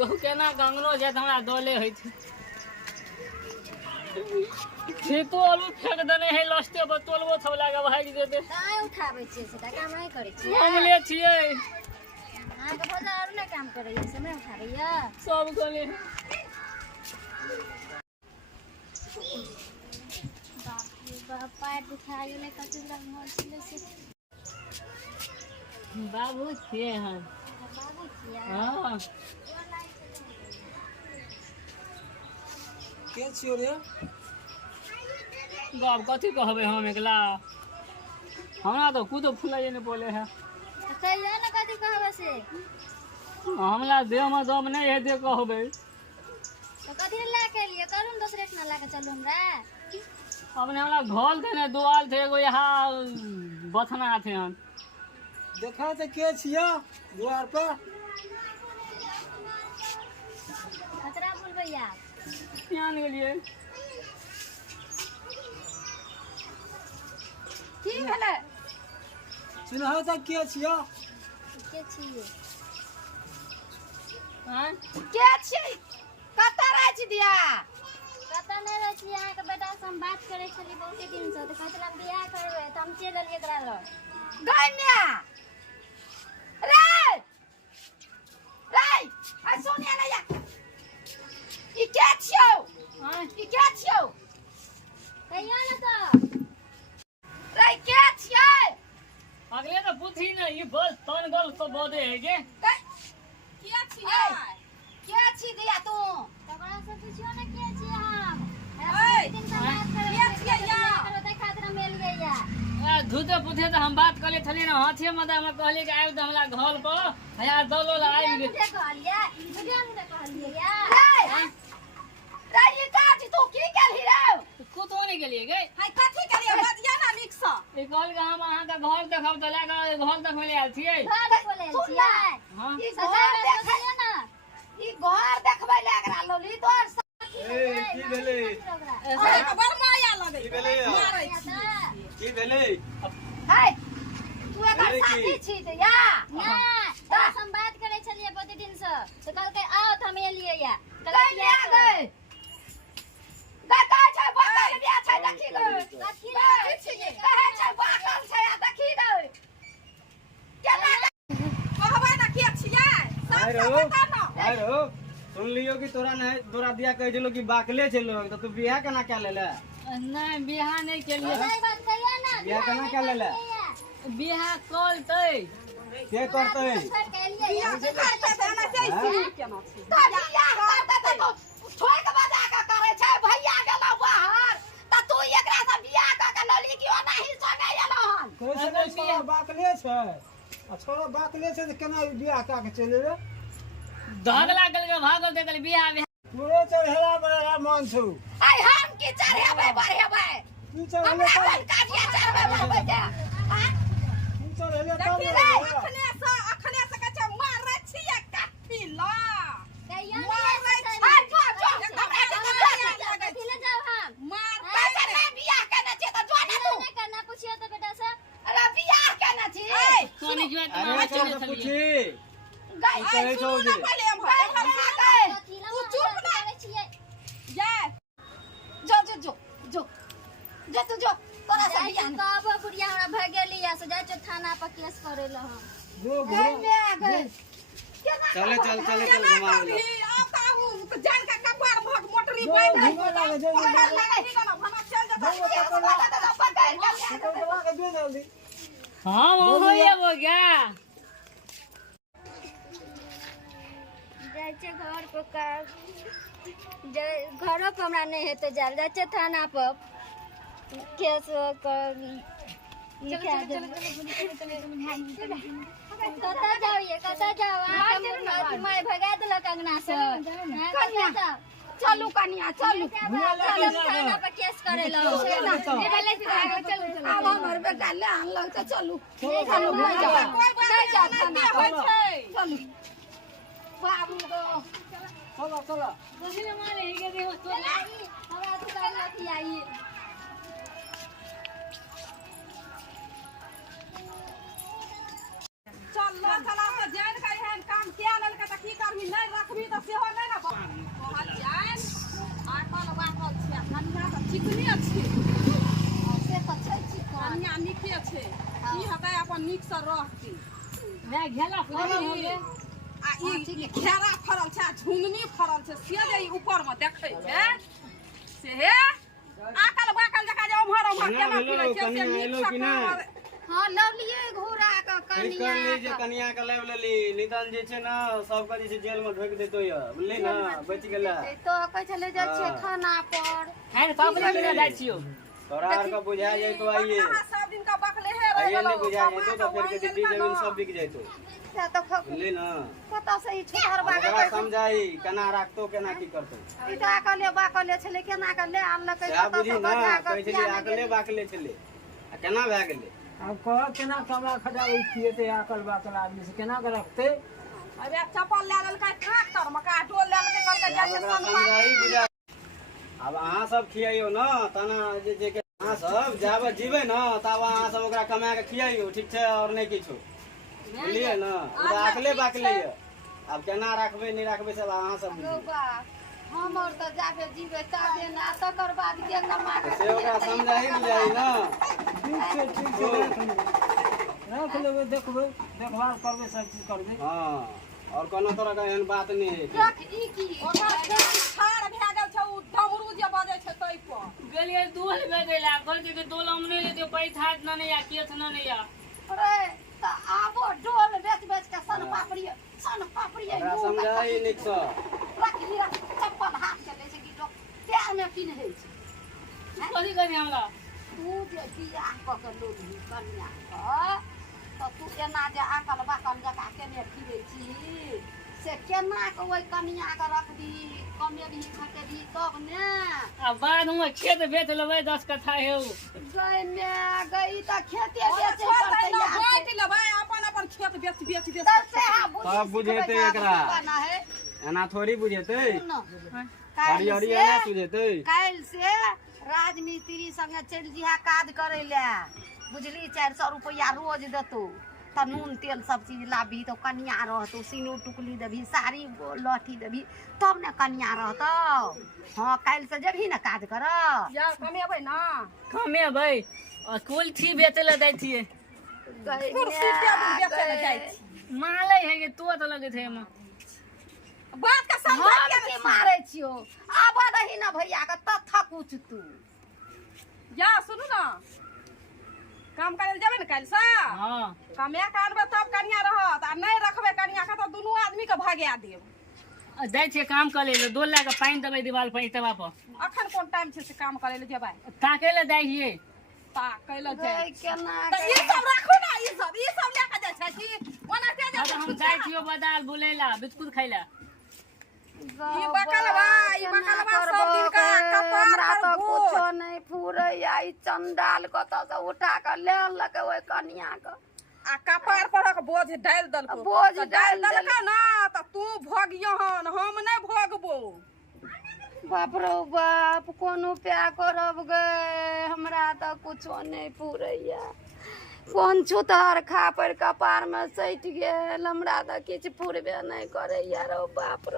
कहू केना गंगनो जे हमरा दले है खेतो आलू फेंक देने है लास्टे पर तोलबो सब लागे भाग जेते काहे उठाबै छियै से काम नहीं करै छियै हम ले छियै अहाँ के भोला और नहीं काम करैया से नहीं उठाबैया सब कोले बाप रे बाप पैर दुखा गेलै कते लग मोर छले से बाबू छियै हम बाबू छियै हां के छियो रे बाप कथी कहबै हम एकला हमरा तो खुद फुलाइए नहीं बोले है कहियो ना कथी कहबै से हमरा देह में दम नहीं है दे कहबै तो कथी ला के लिए करूं दूसरे के ना ला के चलू हमरा अपने हमरा घोल देने दुआल थे एगो यहाँ बथना थे हम देखा तो के छियो द्वार पर खतरा बोलबै यार जान गेलिए की भेलै सुनहो तो के छियो के छियै हैं के छियै कतऽ रहै छी दिया कतऽ नहि रहै छी अहाँके बेटा से हम बात करै छलियै बहुते दिन से तऽ कहत हम बियाह करबै तऽ हम चलि एलियै एकरा लग गन्या रे रे आ सोनिया नहि या ई के छियौ हैं ई के छियौ कहिया न तऽ रे के छियै अगले तो पूछी ना ये बस तन गल तो बोदे है के के छियै के छी दिया तू तकरा से पूछियो ना के छी हम दिन से बात करे के छियै या करो खातिर हम मिल गइया झूठे पूछे तो हम बात कर ले थली ना हाथे में हम कहले कि आइब हमरा घर पर यार दलो ला आइब गे कहलिए वीडियो में कहलिए यार रे ये काज तू की करही रे कुतो नहीं गेलिए गे हाय कथी करिए बजिया ना निक से ए कहल के हम अहाँ का घर देखब तो लाग घर देखले आयल छियै घर बोले छियै हां ई घर देखलिए ना ई घर देखबै ले एकरा लोली तोर ए की भेले अरे बड़ माया लगे की भेले मारै छी की भेले हाय तू एकर साथी छी त या ना दस हम बात करे छलिए बहुते दिन से तो कल के आओ त हम एलिए या कल के आ गए गता छै बाकल बिया छै देखी गए कथी छियै कहै छै बाकल छै आ देखी गए केना कहबै ना के छियै सब बता ना आरो सुन लियो कि तोरा नहीं तोरा दिया कह दिलो कि बाकले छै लोग तो तू बियाह केना के लेले नहीं बियाह नहीं केलिए सही बात कहिया ना बियाह केना के लेले बियाह करतै के करतै बियाह से करतै त ना से केना छै बियाह करतै त छोड़ बजा के करे छै भैया गेला बाहर त तू एकरा से बियाह क के लली कि ओनाही संगे एलहन कोई से छोरा बाकले छै आ छोरा बाकले छै त केना बियाह का के चले रे धगला गल के भागल दे गल बियाह तोरे चढ़ेला बड़ा मन छौ आई हम की चढ़ेबै बढ़ेबै तू चढ़ेले हमरा अपन काजिया चढ़बै बढ़बै के तू चढ़ेले तब अखने से कहै छै मारै छियै काटी ल कहिया मारै छै जो हमरा कथि ले जाऊ हम मारबै नै बियाह केना छै त जो ने तू नहीं करना पूछियो तो बेटा से अरे बियाह केना छी सोनी जुआ अरे तुम्हारा चल चले पूछी चलिए गई कहै छौ जे तू चुप ना छियै जा जो जो जो जो जा तू जो तोरा से बियाह कहब बुढ़िया हमरा भाग गेली या से जाय छ थाना पर केस करे ल हम जो चले चल चले चल घुमा ले अब काहू जान का कपार भग मोटरी जो बैठ घुमा लागे जो लगा भमा चल जा जो जल्दी हां वो ये हो गया जाय छ घर पर का घरों पर हमरा नहीं हेते जाल जाय छ थाना पर केस कर लिखा दे कता जाओ ये कता जाओ मैं भगा देलक अंगना से चलू कनिया चलू थाना पर केस करे लो अब हमर बेटा ले आनलक त चलू चलू कोई जा थाना पर चलू बाबू चलो चलो बहिन मारे ही के देखो तो हमरा तो गाड़ी रखी आई चल चला तो जान का एहन काम किया लेल के त की करबी नहीं रखबी तो से छै ई हतै अपन नीक से रहती मैं घेला फुला हो गे आ ई घेरा फरल छै झुंगनी फरल छै से जे ई ऊपर में देखै छै से हे आकल बाकल जका जे ओम्हर केना फिरै छै से नीक से हां लवलिए घोड़ा का कनिया कर ली जे कनिया के लाइव लेली निदान जे छै ना सब के जे छै जेल में ढोक देतो य बुझली ना बच गेला तो कहै छले जाइ छै खाना पर खाए सब ले के जाइ छियो तोरा आर के बुझा जाय तो आइए सब दिन का बकले हे रह आइए गेलो नहीं बुझा जाय तो फिर के दिल्ली जमीन सब बिक जाय तो से तो बुझली ना पता से ई छोहरबा के ओकरा समझाई केना राखतो केना की करतो ई तो आकले बाकले छले केना के ले आनलकै क्या बुझी ना कहै छली आकले बाकले छले आ केना भए गेलै अब कह केना कमरा खजाबै छियै ते आकल बाकल आदमी से केना के रखते अरे चप्पल ले लेलकै ट्रैक्टर में का डोल ले लेलकै कहलकै जाइ छै समझाई बुझा अब अहाँ सब खियाइयो ना तना जे के अहाँ सब जाबे जीवे ना तब अहाँ सब ओकरा कमा के खियाइयो ठीक छै और नहीं किछो बुझलिए ना ओ आकले बाकले ये अब केना राखबे नहीं राखबे सब अहाँ सब बुझियो हमर तो जाबे जीवे ताबे ना तकर बाद के कमा के से ओकरा समझाई बुझाई ना ठीक छै रख लेबै देखबै देखभाल करबै सब चीज करबै हां और कोनो तरह का एहन बात नहीं है रख ई की ओकर ठाड़ भए गेल छै उ डमरू जे बजै छै तै पर गेलिए दूल में गेला कहल के दोल हमने ले दे पैसा न नहीं या केस न नहीं या अरे त आबो डोल बेच बेच के सन पापड़ी ओकरा समझाई निक से रख लिया चप्पल हाथ के ले छै कि डो पैर में पिन्है छै कथी करी हमरा तू जे बियाह क के लोधी कन्या क तो तू एना जे आकल बाकल जका केने फिरै छी से केना के ओइ कन्या के रखबी कमेबी खटेबी तब ने अब बाद में खेत बेच लेबै 10 कट्ठा हे गई ने गई त खेते बेचे छोड़ पड़तै दे यार बांट लेबै अपन अपन खेत बेच बेच दे सब बुझेतै एकरा एना थोड़ी बुझेतै हरी हरी एना बुझेतै काल से राजमिस्त्री संगे चल जिहा काज करे ले बुझली 400 रुपया रोज देतो त नून तेल सब चीज लाबी तो कन्या रहतो सिनूर टुकली देबी साड़ी लहठी देबी तब ने कन्या रहतो हां काल से जेबही ना काज कर या कमेबै ना कमेबै और कुल्थी बेचे ले दै छियै कुर्सी टेबुल बेचे ले जाइ छी माले है कि तो लगे थे हम बात का समझ के मारे छियो आब रही ना भैया के त थकुच तू या सुनू ना काम करे जेबै ने काल से हां कमे के आनबै तब कन्या रहत आ नहीं रखबै कन्या के त दुनू आदमी के भगा देब दै छियै काम कर ले दो ला के पानी देबै दीवार पर इतवा पर अखन कोन टाइम छै से काम करे ले जेबै ताके ले दै छियै ता कैले जाय केना त ई सब राखू ना ई सब ले के जाय छै कि ओना ते अब हम जाइ छियो बदाल बुलेला बिस्कुट खैला ई बकलवा सब दिन का कपार हमरा पर तो बोझ कुछो नहीं फूरै आई चंडाल कत से उठा के ले लके ओइ कन्या के आ कपार पर के बोझ डाल दलको बोझ तो डालि दलका ना त तू भगियहन हम नहीं भगबो बाप रो बाप कोनो प्या करब गे हमरा तो कुछो नहीं फूरैया कोन छुतहर खा पर कपार में सटि गेल हमरा तो किछ फूरबे नहीं करैया रो बाप